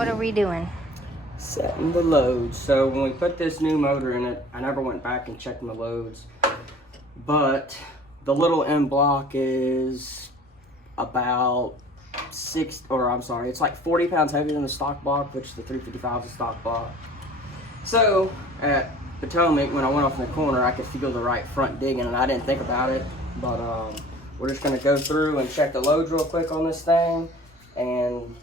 what are we doing? Setting the loads. So when we put this new motor in it, I never went back and checked my loads, but the little end block is about it's like 40 pounds heavier than the stock block, which the 355 is the stock block. So at Potomac, when I went off in the corner, I could feel the right front digging, and I didn't think about it, but we're just gonna go through and check the loads real quick on this thing and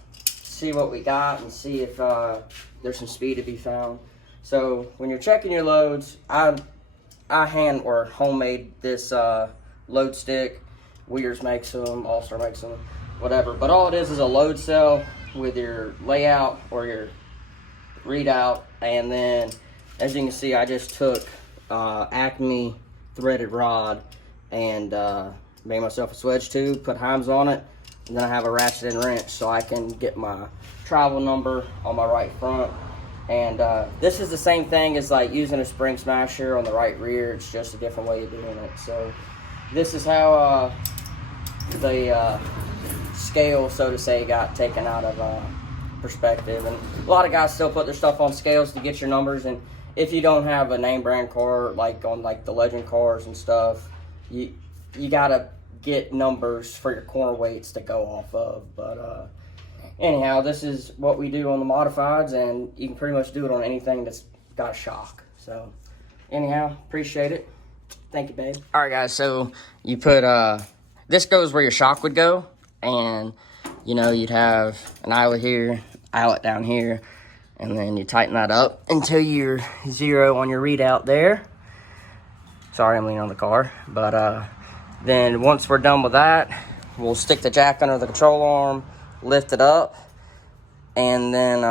see what we got and see if there's some speed to be found. So when you're checking your loads, I hand or homemade this load stick. Weir's makes them, All-Star makes them, whatever. But all it is a load cell with your layout or your readout, and then as you can see, I just took Acme threaded rod and made myself a swedge tube, put Heims on it, and then I have a ratchet and wrench so I can get my travel number on my right front. And this is the same thing as like using a spring smasher on the right rear. It's just a different way of doing it. So this is how the scale, so to say, got taken out of perspective. And a lot of guys still put their stuff on scales to get your numbers, and if you don't have a name brand car like on like the Legend cars and stuff, you gotta get numbers for your corner weights to go off of. But anyhow, this is what we do on the modifieds, and you can pretty much do it on anything that's got a shock. So anyhow, appreciate it. Thank you, babe. All right, guys, so you put this goes where your shock would go, and you know, you'd have an eyelet here, eyelet down here, and then you tighten that up until you're zero on your readout there. Sorry, I'm leaning on the car. But then once we're done with that, we'll stick the jack under the control arm, lift it up, and then,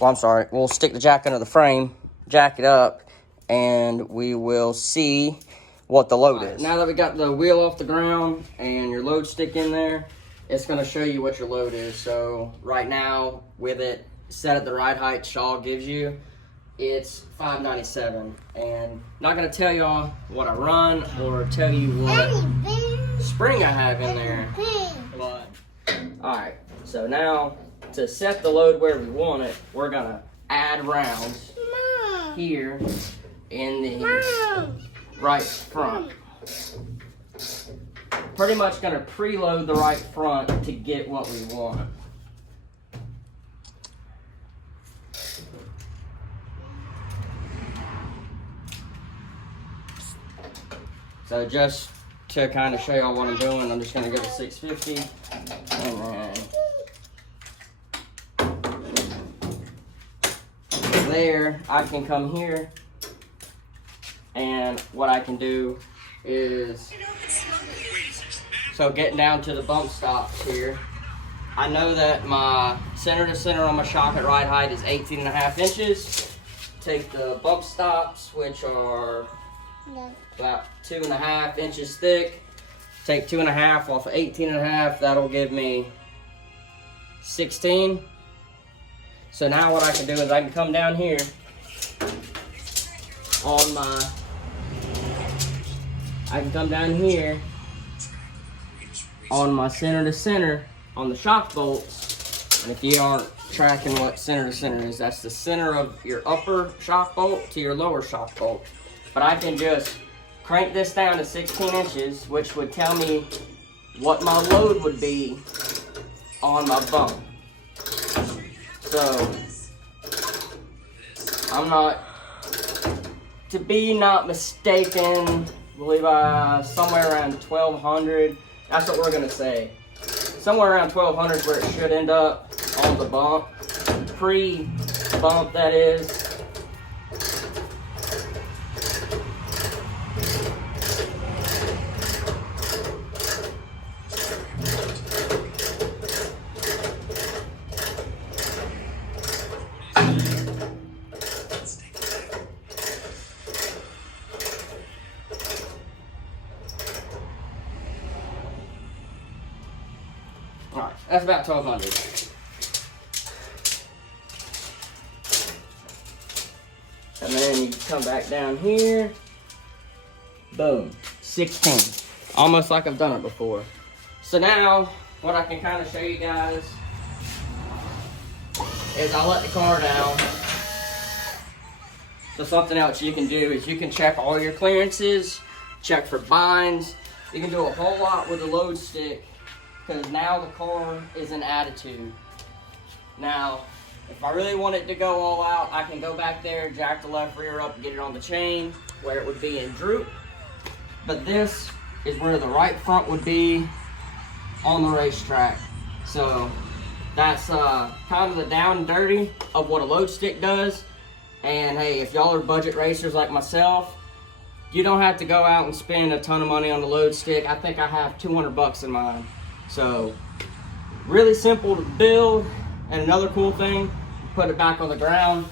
we'll stick the jack under the frame, jack it up, and we will see what the load is. Now that we got the wheel off the ground and your load stick in there, it's gonna show you what your load is. So right now, with it set at the right height Shaw gives you, it's 597. And I'm not gonna tell y'all what I run or tell you what spring I have in there. But all right, so now to set the load where we want it, we're gonna add rounds here in the right front. Pretty much gonna preload the right front to get what we want. So just to kind of show y'all what I'm doing, I'm just gonna go to 650, and then there I can come here, and what I can do is, so getting down to the bump stops here, I know that my center to center on my shock at right height is 18.5 inches. Take the bump stops, which are about 2.5 inches thick. Take 2.5 off of 18.5, that'll give me 16. So now what I can do is I can come down here on my, on my center to center on the shock bolts. And if you aren't tracking what center to center is, that's the center of your upper shock bolt to your lower shock bolt. But I can just crank this down to 16 inches, which would tell me what my load would be on my bump. So I'm not mistaken, I believe somewhere around 1200. That's what we're gonna say. Somewhere around 1200 is where it should end up on the bump. Pre-bump, that is. Alright, that's about 1200. And then you come back down here. Boom. 16. Almost like I've done it before. So now, what I can kind of show you guys is I let the car down. So something else you can do is you can check all your clearances, check for binds. You can do a whole lot with the load stick because now the car is in attitude. Now, if I really want it to go all out, I can go back there, jack the left rear up, and get it on the chain where it would be in droop. But this is where the right front would be on the racetrack. So that's kind of the down and dirty of what a load stick does. And hey, if y'all are budget racers like myself, you don't have to go out and spend a ton of money on the load stick. I think I have 200 bucks in mine. So really simple to build. And another cool thing, put it back on the ground.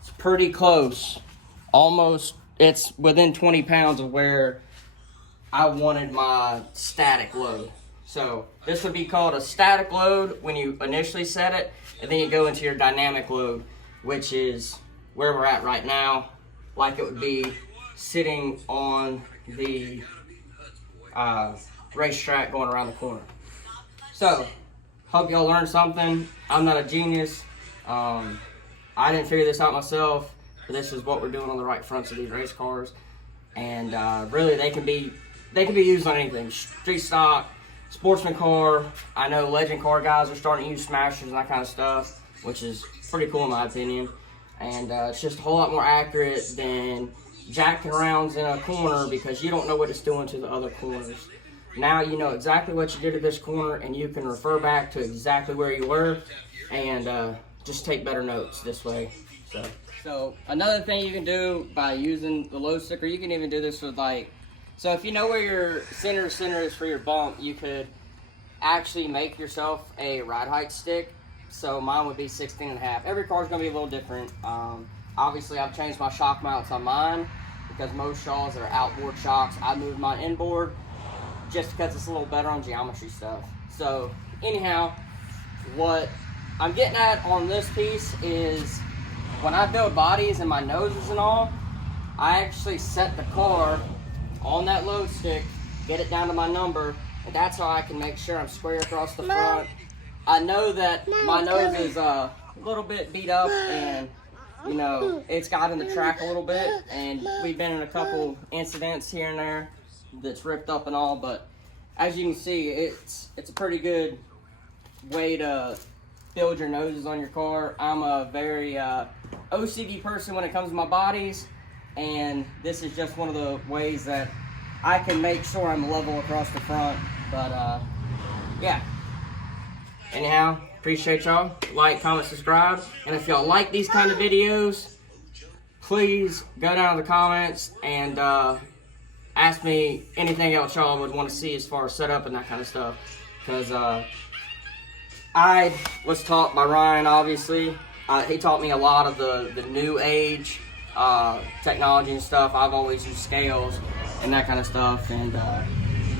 It's pretty close. Almost, it's within 20 pounds of where I wanted my static load. So this would be called a static load when you initially set it, and then you go into your dynamic load, which is where we're at right now, like it would be sitting on the racetrack going around the corner. So, hope y'all learned something. I'm not a genius. I didn't figure this out myself, but this is what we're doing on the right fronts of these race cars. And really, they can be used on anything. Street stock, sportsman car. I know legend car guys are starting to use smashers and that kind of stuff, which is pretty cool in my opinion. And it's just a whole lot more accurate than jacking rounds in a corner because you don't know what it's doing to the other corners. Now you know exactly what you did at this corner, and you can refer back to exactly where you were and just take better notes this way. So another thing you can do by using the load sticker, you can even do this with so if you know where your center is for your bump, you could actually make yourself a ride height stick. So mine would be 16.5. Every car is going to be a little different. Obviously, I've changed my shock mounts on mine because most Shaws are outboard shocks. I moved mine inboard just because it's a little better on geometry stuff. So anyhow, what I'm getting at on this piece is when I build bodies and my noses and all, I actually set the car on that load stick, get it down to my number, and that's how I can make sure I'm square across the front. I know that my nose is a little bit beat up and, you know, it's got in the track a little bit, and we've been in a couple incidents here and there that's ripped up and all, but as you can see, it's a pretty good way to build your noses on your car. I'm a very OCD person when it comes to my bodies, and this is just one of the ways that I can make sure I'm level across the front. But yeah. Anyhow, appreciate y'all. Like, comment, subscribe. And if y'all like these kind of videos, please go down in the comments and ask me anything else y'all would want to see as far as setup and that kind of stuff. Because I was taught by Ryan, obviously. He taught me a lot of the new age technology and stuff. I've always used scales and that kind of stuff. And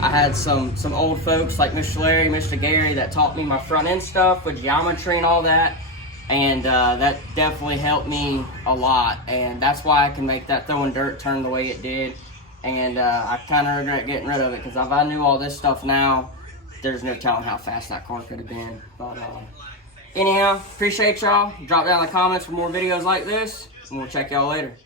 I had some old folks like Mr. Larry, Mr. Gary that taught me my front end stuff with geometry and all that, and that definitely helped me a lot, and that's why I can make that throwing dirt turn the way it did. And I kind of regret getting rid of it because if I knew all this stuff now, there's no telling how fast that car could have been. But anyhow, appreciate y'all. Drop down in the comments for more videos like this, and we'll check y'all later.